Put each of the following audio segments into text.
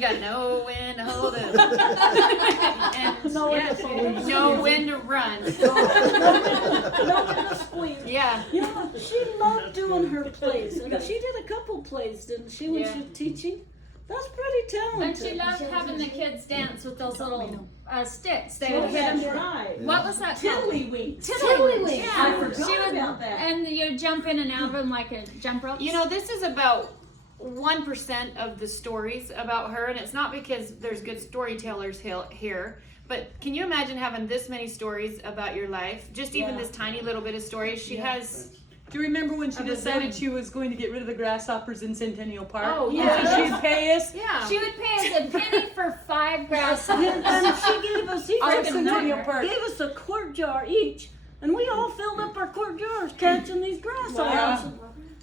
got no when to hold up. And No when to no when to run. No when to squeeze. Yeah. You know, she loved doing her plays, and she did a couple plays, didn't she, when she was teaching? That's pretty talented. And she loved having the kids dance with those little sticks. They would hit That's them. right. What was that called? Tiddlywinks. Tiddlywinks. Yeah. I forgot She would, about that. and you jump in and out of them like a jump rope. You know, this is about 1% of the stories about her, and it's not because there's good storytellers here, but can you imagine having this many stories about your life? Just even this tiny little bit of stories. She has. Do you remember when she decided she was going to get rid of the grasshoppers in Centennial Park? Oh, yeah. So she'd pay us. Yeah. She would pay us a penny for 5 grasshoppers. And she gave us each Our Centennial Park. gave us a quart jar each, and we all filled up our quart jars catching these grasshoppers.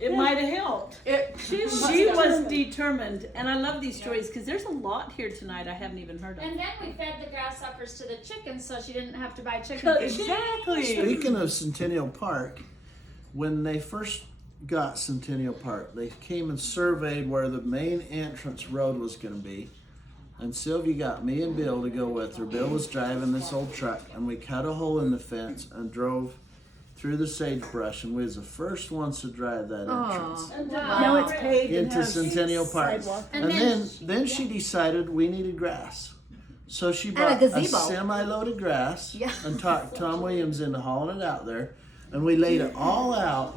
It might have helped. She was determined, and I love these stories because there's a lot here tonight I haven't even heard of. And then we fed the grasshoppers to the chickens so she didn't have to buy chicken food. Exactly. Speaking of Centennial Park, when they first got Centennial Park, they came and surveyed where the main entrance road was going to be. And Sylvia got me and Bill to go with her. Bill was driving this old truck, and we cut a hole in the fence and drove through the sagebrush, and we was the first ones to drive that entrance Now it's paved and into has Centennial Park. sidewalk. And then she decided we needed grass. So she bought a semi-load of grass and talked Tom Williams into hauling it out there. And we laid it all out.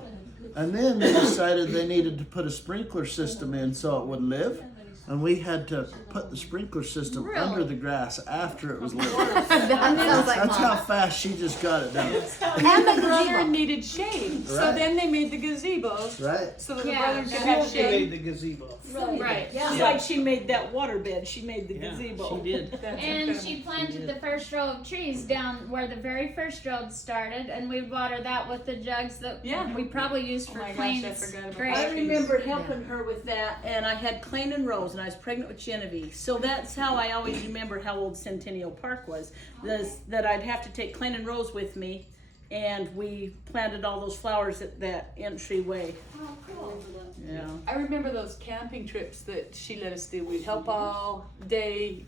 And then they decided they needed to put a sprinkler system in so it would live. And we had to put the sprinkler system under the grass after it was lit. That's how fast she just got it done. And the brother needed shade. So then they made the gazebos. Right. So that the brother could have shade. the gazebo. Right. It's like she made that water bed. She made the gazebo. She did. And she planted the first row of trees down where the very first road started, and we watered that with the jugs that we probably used for my gosh, Clayne's I forgot about grape. I remember helping her with that, and I had Clayne and Rose, and I was pregnant with Genevieve. So that's how I always remember how old Centennial Park was. That I'd have to take Clayne and Rose with me, and we planted all those flowers at that entryway. Oh, cool. Yeah. I remember those camping trips that she let us do. We'd help all day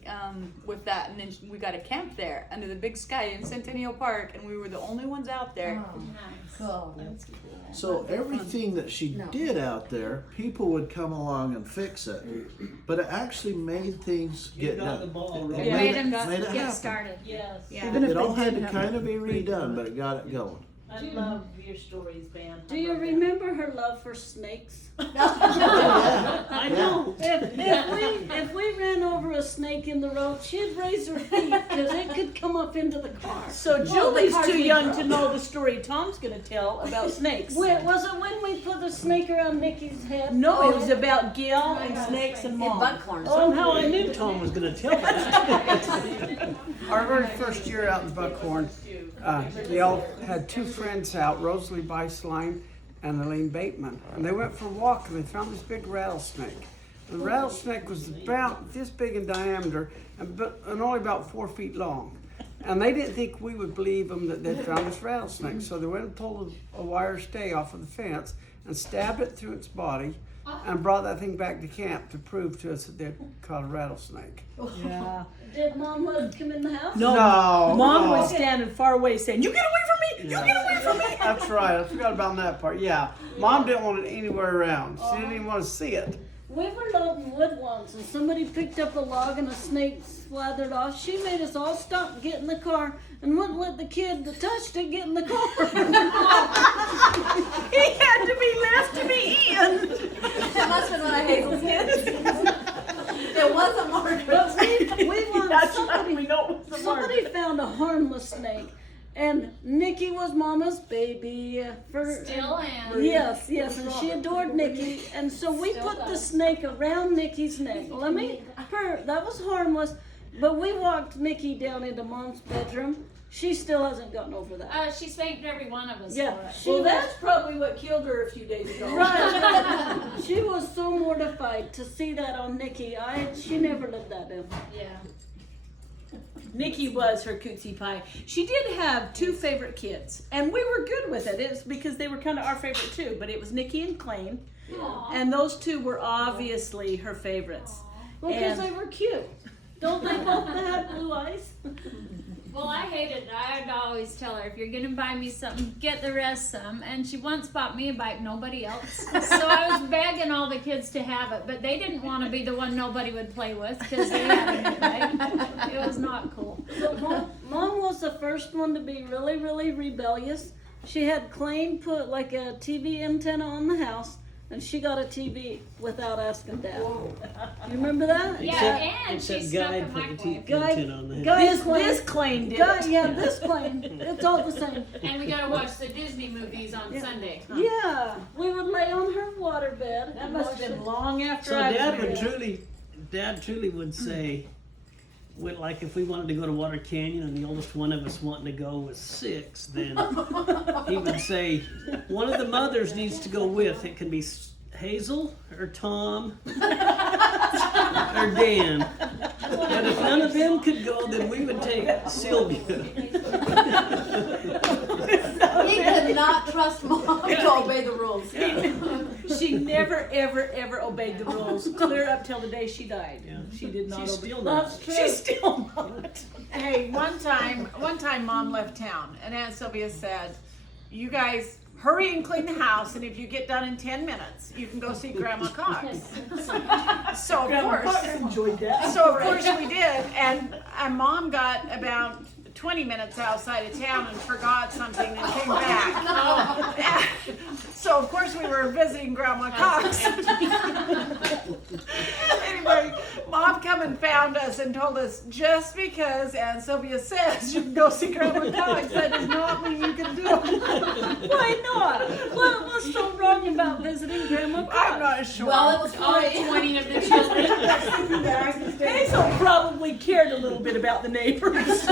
with that, and then we got a camp there under the big sky in Centennial Park, and we were the only ones out there. Oh, nice. Cool. That's cool. So everything that she did out there, people would come along and fix it. But it actually made things get got done. the ball It rolling. Made them made it get happen. started. Yes. Yeah. It all had to kind of be redone, but it got it going. I love your stories, Van. Do you remember her love for snakes? I know. If we ran over a snake in the road, she'd raise her feet because it could come up into the car. So Julie's too young to know the story Tom's going to tell about snakes. Wait, was it when we put the snake around Nikki's head? No, it was about Gil and snakes and mom. Somehow I knew Tom was going to tell us. Our very first year out in Buckhorn, Gail had 2 friends out, Rosalie Beislein and Elaine Bateman. And they went for a walk and they found this big rattlesnake. The rattlesnake was about this big in diameter and only about 4 feet long. And they didn't think we would believe them that they'd found this rattlesnake. So they went and pulled a wire stay off of the fence and stabbed it through its body and brought that thing back to camp to prove to us that they'd caught a rattlesnake. Yeah. Did Mom let us come in the house? No, No, Mom no. was standing far away saying, "You get away from me! You get away from me!" That's right. I forgot about that part. Yeah. Mom didn't want it anywhere around. She didn't even want to see it. We were loading wood once and somebody picked up a log and a snake slathered off. She made us all stop and get in the car and wouldn't let the kid that touched it get in the car. He had to be left to be eaten. That must have been one of Hazel's kids. It wasn't Margaret. But we wanted That's right, we know it was the somebody found a harmless snake. And Nikki was Mama's baby. Still am. Yes, and she adored Nikki. And so we put the snake around Nikki's neck. That was harmless. But we walked Nikki down into Mom's bedroom. She still hasn't gotten over that. She spanked every one of us Yeah, for it. she That's probably what killed her a few days ago. Right. She was so mortified to see that on Nikki. She never lived that down. Yeah. Nikki was her cootsy pie. She did have 2 favorite kids, and we were good with it. It's because they were kind of our favorite too, but it was Nikki and Clayne, and those 2 were obviously her favorites. Well, because And- they were cute. Don't they both have blue eyes? Well, I hated it. I'd always tell her, if you're gonna buy me something, get the rest some. And she once bought me a bike, nobody else. So I was begging all the kids to have it, but they didn't want to be the one nobody would play with because they had a new bike. It was not cool. So Mom was the first one to be really, really rebellious. She had Clayne put like a TV antenna on the house, and she got a TV without asking Dad. You remember that? Yeah, and she Except stuck Guy a put the microwave. Guy- antenna on the head. Guy This Clayne. Clayne did Guy, it. yeah, this Clayne. It's all the same. And we gotta watch the Disney movies on Sunday. Yeah, we would lay on her waterbed. That must have been long after So I Dad was would Dad truly would say, when, like if we wanted to go to Water Canyon and the oldest one of us wanting to go was 6, then he would say, one of the mothers needs to go with. It can be Hazel or Tom or Dan. But if none of them could go, then we would take Sylvia. He could not trust Mom to obey the rules. She never, ever, ever obeyed the rules. Clear up till the day she died. Yeah. She did not She's obey. still not. That's true. She's still not. Hey, one time Mom left town, and Aunt Sylvia said, "You guys hurry and clean the house, and if you get done in 10 minutes, you can go see Grandma Cox." So of course, enjoyed that. so of course we did, and Mom got about 20 minutes outside of town and forgot something and came back. So of course we were visiting Grandma Cox. Anyway, Mom come and found us and told us, just because Aunt Sylvia says you can go see Grandma Cox, that does not mean you can do it. Why not? What's so wrong about visiting Grandma Cox? I'm not sure. Well, it was All free. 20 of the children. Hazel probably cared a little bit about the neighbors.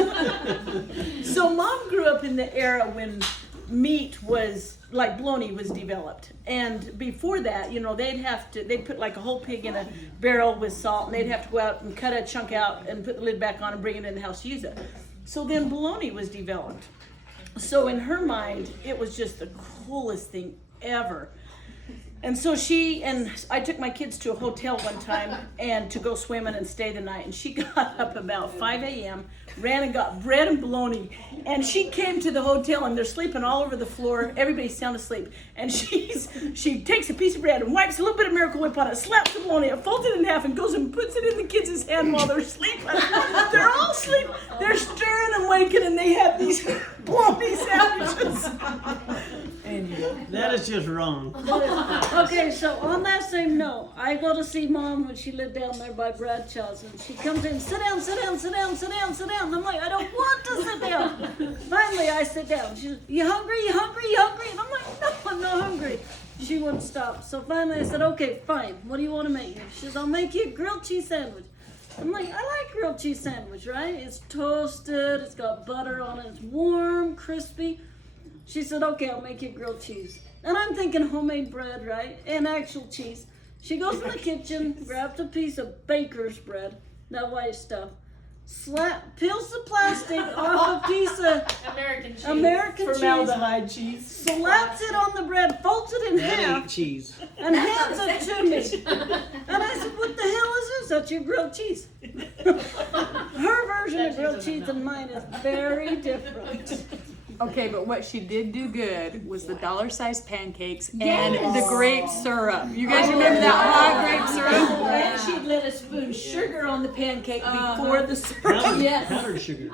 So Mom grew up in the era when meat was, like bologna was developed. And before that, you know, they'd put like a whole pig in a barrel with salt, and they'd have to go out and cut a chunk out and put the lid back on and bring it in the house to use it. So then bologna was developed. So in her mind, it was just the coolest thing ever. And so I took my kids to a hotel one time and to go swimming and stay the night. And she got up about 5 a.m., ran and got bread and bologna. And she came to the hotel and they're sleeping all over the floor. Everybody's sound asleep. And she takes a piece of bread and wipes a little bit of Miracle Whip on it, slaps the bologna, folds it in half, and goes and puts it in the kids' hand while they're sleeping. They're all asleep. They're stirring and waking, and they have these bologna sandwiches. That is just wrong. Okay, so on that same note, I go to see Mom when she lived down there by Bradshaw's, and she comes in, sit down, sit down, sit down, sit down, sit down. And I'm like, I don't want to sit down. Finally, I sit down. She says, you hungry, you hungry, you hungry? And I'm like, no, I'm not hungry. She wouldn't stop. So finally I said, okay, fine. What do you want to make? She says, I'll make you a grilled cheese sandwich. I'm like, I like grilled cheese sandwich, right? It's toasted, it's got butter on it, it's warm, crispy. She said, okay, I'll make you grilled cheese. And I'm thinking homemade bread, right? And actual cheese. She goes in the kitchen, grabs a piece of baker's bread, that white stuff, peels the plastic off a piece of American cheese, Formaldehyde cheese. slaps it on the bread, folds it in That ain't half, cheese. and hands it to me. And I said, what the hell is this? That's your grilled cheese. Her version of grilled cheese and mine is very different. Okay, but what she did do good was the dollar-sized pancakes and the grape syrup. You guys remember that hot grape syrup? And she'd let us spoon sugar on the pancake before the syrup. Powdered sugar.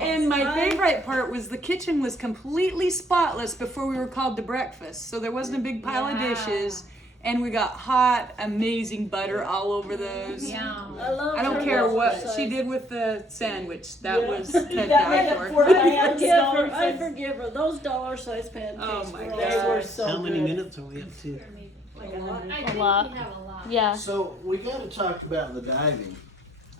And my favorite part was the kitchen was completely spotless before we were called to breakfast. So there wasn't a big pile of dishes. And we got hot, amazing butter all over those. Yum. I don't care what she did with the sandwich. That was to die for. I forgive her. Those dollar-sized pancakes. Oh my were God. They were so How many good. minutes are we up to? I think A lot. we have a lot. Yeah. So we got to talk about the diving.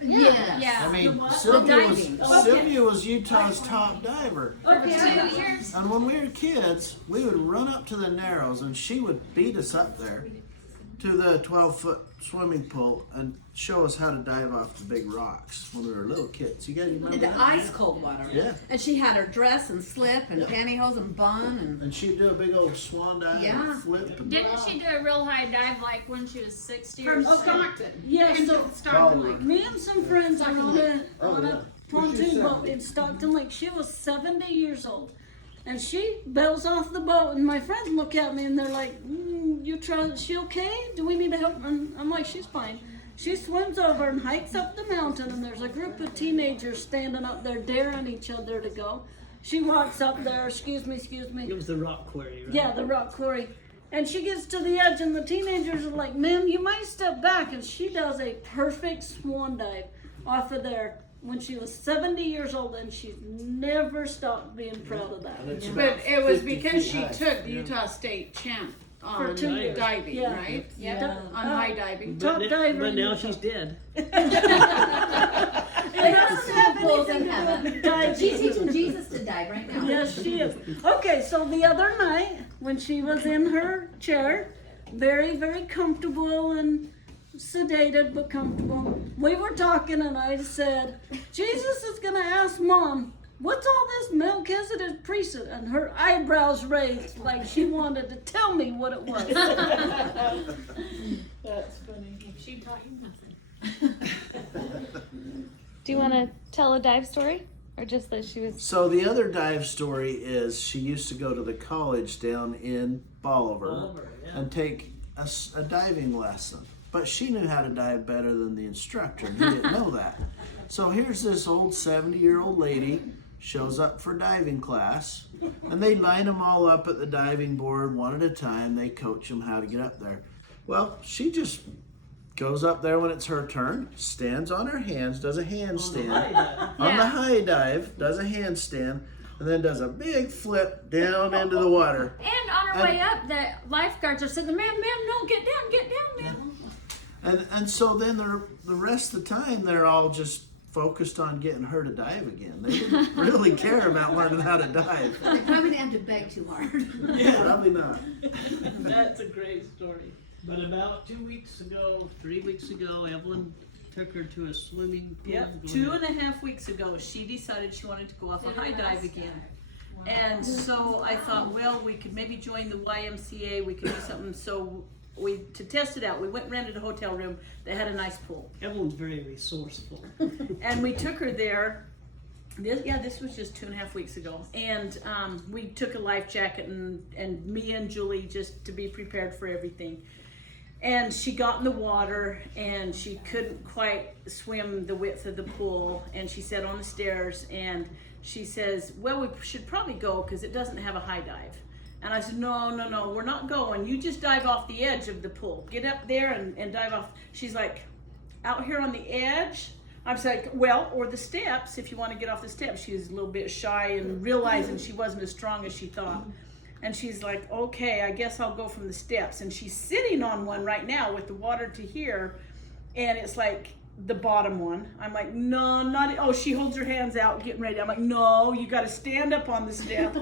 Yeah. Yeah. I mean, Sylvia was Utah's top diver. For 2 years. And when we were kids, we would run up to the Narrows and she would beat us up there. to the 12-foot swimming pool and show us how to dive off the big rocks when we were little kids. You guys remember Into that? ice cold water. Yeah. And she had her dress and slip and pantyhose and bun and And she'd do a big old swan dive Yeah. and flip. And Didn't she do a real high dive like when she was 60 or From something? Stockton. Yeah, so Stockton. me and some friends are on a Oh, yeah. pontoon boat in Stockton Lake. She was 70 years old. And she bails off the boat, and my friends look at me and they're like, is she okay? Do we need to help? And I'm like, she's fine. She swims over and hikes up the mountain, and there's a group of teenagers standing up there daring each other to go. She walks up there, excuse me. It was the rock quarry, right? Yeah, the rock quarry. And she gets to the edge, and the teenagers are like, ma'am, you might step back. And she does a perfect swan dive off of there when she was 70 years old, and she's never stopped being proud of that. And it's But about it was 50 because feet she high. took the Utah State champ on 2 years. diving, Yeah. right? Yeah. On high diving. Top diver But in now Utah. she's dead. It doesn't have Pools in anything to do heaven. with diving. She's teaching Jesus to dive right now. Yes, she is. Okay, so the other night when she was in her chair, very, very comfortable and sedated but comfortable, we were talking and I said, Jesus is going to ask Mom, what's all this Melchizedek priesthood? And her eyebrows raised like she wanted to tell me what it was. That's funny. She taught you nothing. Do you want to tell a dive story, or just that she was? So the other dive story is she used to go to the college down in Bolivar Bolivar, yeah. and take a diving lesson. But she knew how to dive better than the instructor, and he didn't know that. So here's this old 70-year-old lady shows up for diving class, and they line them all up at the diving board one at a time. They coach them how to get up there. Well, she just goes up there when it's her turn, stands on her hands, does a handstand. On the high dive, does a handstand, and then does a big flip down into the water. And on her way up, the lifeguards are saying, ma'am, no, get down, ma'am. And so then the rest of the time they're all just focused on getting her to dive again. They didn't really care about learning how to dive. They probably didn't have to beg too hard. Probably not. That's a great story. But about 3 weeks ago, Evelyn took her to a swimming pool. Yep, Go 2.5 weeks ago, she decided she wanted to go off a high dive again. And so I thought, well, we could maybe join the YMCA, we could do something. So to test it out, we went and rented a hotel room that had a nice pool. Evelyn's very resourceful. And we took her there. This was just 2.5 weeks ago. And we took a life jacket and me and Julie just to be prepared for everything. And she got in the water and she couldn't quite swim the width of the pool. And she sat on the stairs and she says, well, we should probably go because it doesn't have a high dive. And I said, no, we're not going. You just dive off the edge of the pool. Get up there and dive off. She's like, out here on the edge? I was like, well, or the steps, if you want to get off the steps. She was a little bit shy and realizing she wasn't as strong as she thought. And she's like, okay, I guess I'll go from the steps. And she's sitting on one right now with the water to here. And it's like the bottom one. I'm like, no, not, oh, she holds her hands out, getting ready. I'm like, no, you got to stand up on the step.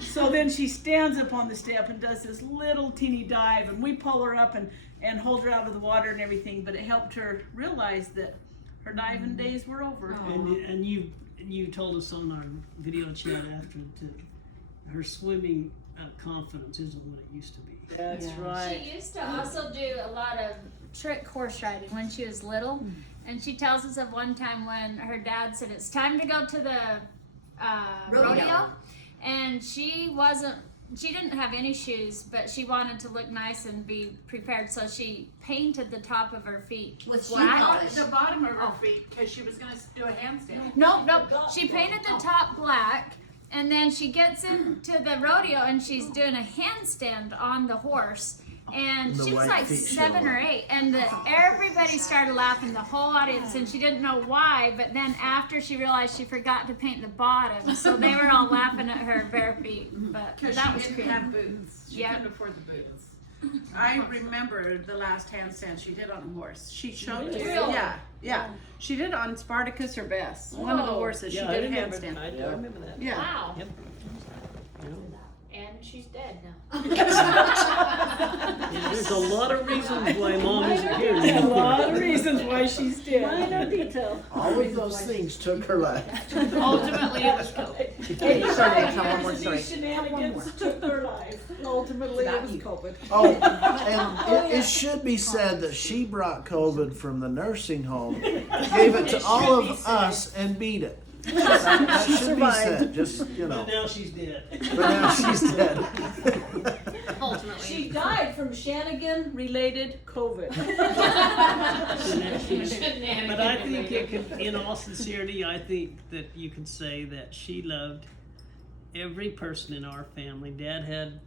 So then she stands up on the step and does this little teeny dive. And we pull her up and hold her out of the water and everything. But it helped her realize that her diving days were over. And you told us on our video chat after that her swimming confidence isn't what it used to be. That's right. She used to also do a lot of trick horse riding when she was little. And she tells us of one time when her dad said, it's time to go to the rodeo. And she didn't have any shoes, but she wanted to look nice and be prepared. So she painted the top of her feet With shoe black. polish. The bottom of her feet because she was going to do a handstand. Nope. She painted the top black. And then she gets into the rodeo and she's doing a handstand on the horse. And The she was white like feet 7 show or 8. And everybody started laughing, the whole audience. And she didn't know why. But then after she realized she forgot to paint the bottom. So they were all laughing at her bare feet. But Because that she was didn't crazy. have boots. She Yeah. couldn't afford the boots. I remember the last handstand she did on a horse. She showed us. Really? Yeah. She did it on Spartacus or Bess. One of the horses. She did a handstand. I remember that. Yeah. Wow. Yep. And she's dead now. There's a lot of reasons why Mom isn't here. A lot of reasons why she's dead. Minor detail. All of those things took her life. Ultimately, it was COVID. Hey, sorry, tell one more These story. shenanigans took her life. Ultimately, it was COVID. Oh, and it should be said that she brought COVID from the nursing home, gave it to all of us, and beat it. That should be said, just, you know. But now she's dead. But now she's dead. Ultimately. She died from Shanigan-related COVID. But I think it could, in all sincerity, I think that you could say that she loved every person in our family. Dad had,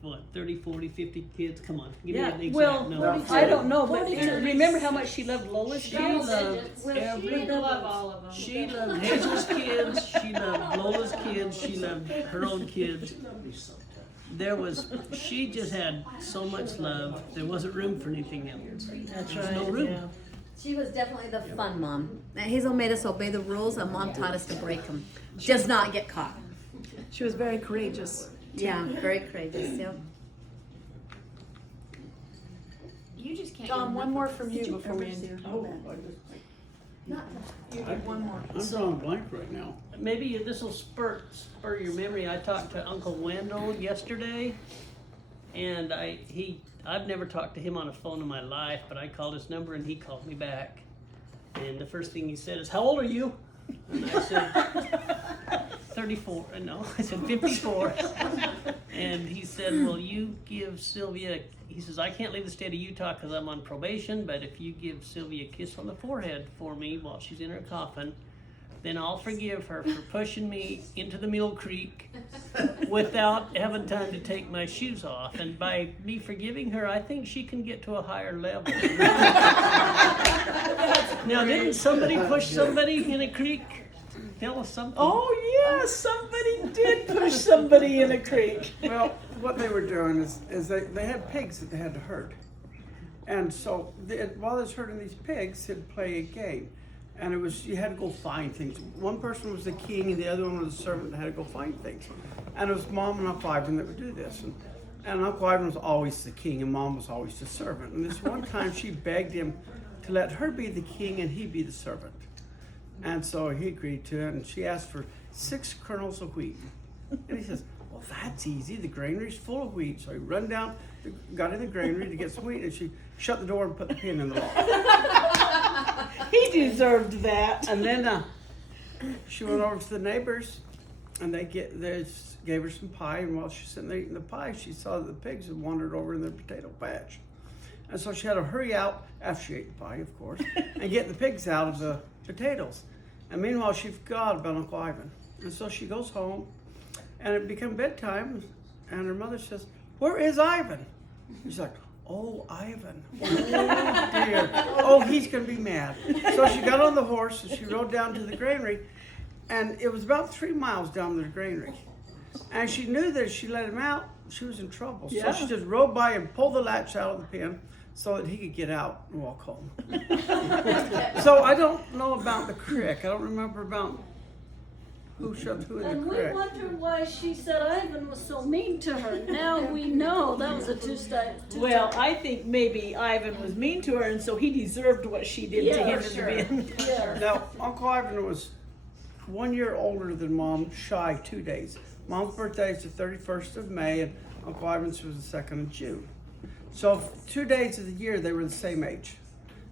what, 30, 40, 50 kids? Come on, give me an exact Well, number. I don't know, but 42. remember how much she loved Lola's She kids? loved She every, love all of them. she loved Hazel's kids, she loved Lola's kids, she loved her own kids. She just had so much love, there wasn't room for anything else. That's There's no room. She was definitely the fun mom. Hazel made us obey the rules, and Mom taught us to break them. Just not get caught. She was very courageous. Yeah, very courageous. Yeah. You just can't. Tom, get one enough more of from you before we end. You need one more. I'm drawing a blank right now. Maybe this will spur your memory. I talked to Uncle Wendell yesterday, and I've never talked to him on a phone in my life, but I called his number and he called me back. And the first thing he said is, "How old are you?" And I said, 34. No, I said 54. And he said, "Well, you give Sylvia," he says, "I can't leave the state of Utah because I'm on probation, but if you give Sylvia a kiss on the forehead for me while she's in her coffin, then I'll forgive her for pushing me into the Mule Creek without having time to take my shoes off. And by me forgiving her, I think she can get to a higher level." Now, didn't somebody push somebody in a creek? Tell us something. Oh, yeah, somebody did push somebody in a creek. Well, what they were doing is they had pigs that they had to herd. And so while they was herding these pigs, they'd play a game. And you had to go find things. One person was the king and the other one was the servant that had to go find things. And it was Mom and Uncle Ivan that would do this. And Uncle Ivan was always the king and Mom was always the servant. And this one time she begged him to let her be the king and he be the servant. And so he agreed to it, and she asked for 6 kernels of wheat. And he says, "Well, that's easy. The granary's full of wheat." So he ran down, got in the granary to get some wheat, and she shut the door and put the pin in the lock. He deserved that. And then she went over to the neighbors, and they gave her some pie. And while she's sitting there eating the pie, she saw that the pigs had wandered over in their potato patch. And so she had to hurry out after she ate the pie, of course, and get the pigs out of the potatoes. And meanwhile, she forgot about Uncle Ivan. And so she goes home, and it became bedtime, and her mother says, "Where is Ivan?" She's like, "Oh, Ivan. Oh, dear. Oh, he's going to be mad." So she got on the horse, and she rode down to the granary, and it was about 3 miles down to the granary. And she knew that if she let him out, she was in trouble. Yeah. So she just rode by and pulled the latch out of the pen so that he could get out and walk home. So I don't know about the creek. I don't remember about who shoved who in And the we creek. wondered why she said Ivan was so mean to her. Now we know that was a two-step. Well, I think maybe Ivan was mean to her, and so he deserved what she did to him in the bin. Yeah. Now, Uncle Ivan was 1 year older than Mom, shy 2 days. Mom's birthday is the 31st of May, and Uncle Ivan's was the 2nd of June. So 2 days of the year, they were the same age.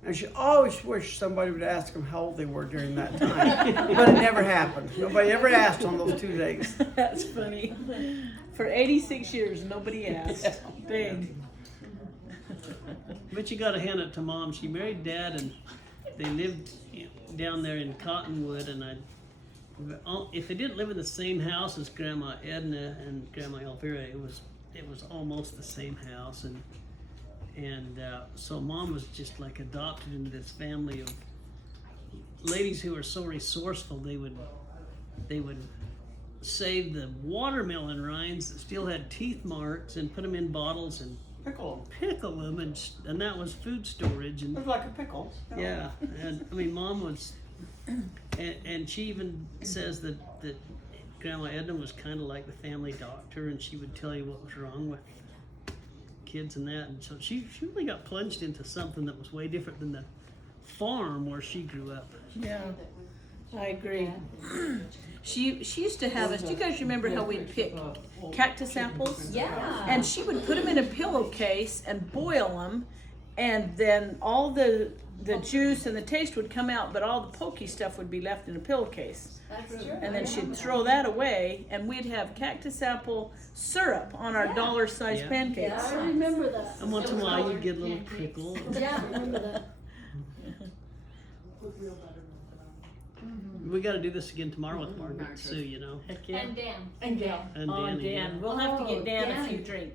And she always wished somebody would ask them how old they were during that time. But it never happened. Nobody ever asked on those 2 days. That's funny. For 86 years, nobody asked. Big. But you got to hand it to Mom. She married Dad, and they lived down there in Cottonwood. And if they didn't live in the same house as Grandma Edna and Grandma Elvira, it was almost the same house. And so Mom was just like adopted into this family of ladies who were so resourceful. They would save the watermelon rinds that still had teeth marks and put them in bottles and pickle them, and that was food storage. And It was like a pickle. yeah, and I mean, Mom was, and she even says that Grandma Edna was kind of like the family doctor, and she would tell you what was wrong with kids and that. And so she really got plunged into something that was way different than the farm where she grew up. Yeah, I agree. She used to have us. Do you guys remember how we'd pick cactus apples? Yeah. And she would put them in a pillowcase and boil them, and then all the juice and the taste would come out, but all the pokey stuff would be left in a pillowcase. That's true. And then she'd throw that away, and we'd have cactus apple syrup on our dollar-sized Yeah. pancakes. I remember that. And once in a while, you'd get a little pickle. Yeah, I remember that. We got to do this again tomorrow with Margaret and Sue, you know. Heck yeah. And Dan. And Dan. And Oh, Danny, yeah. Dan. We'll have to get Dan a Dan. few drinks.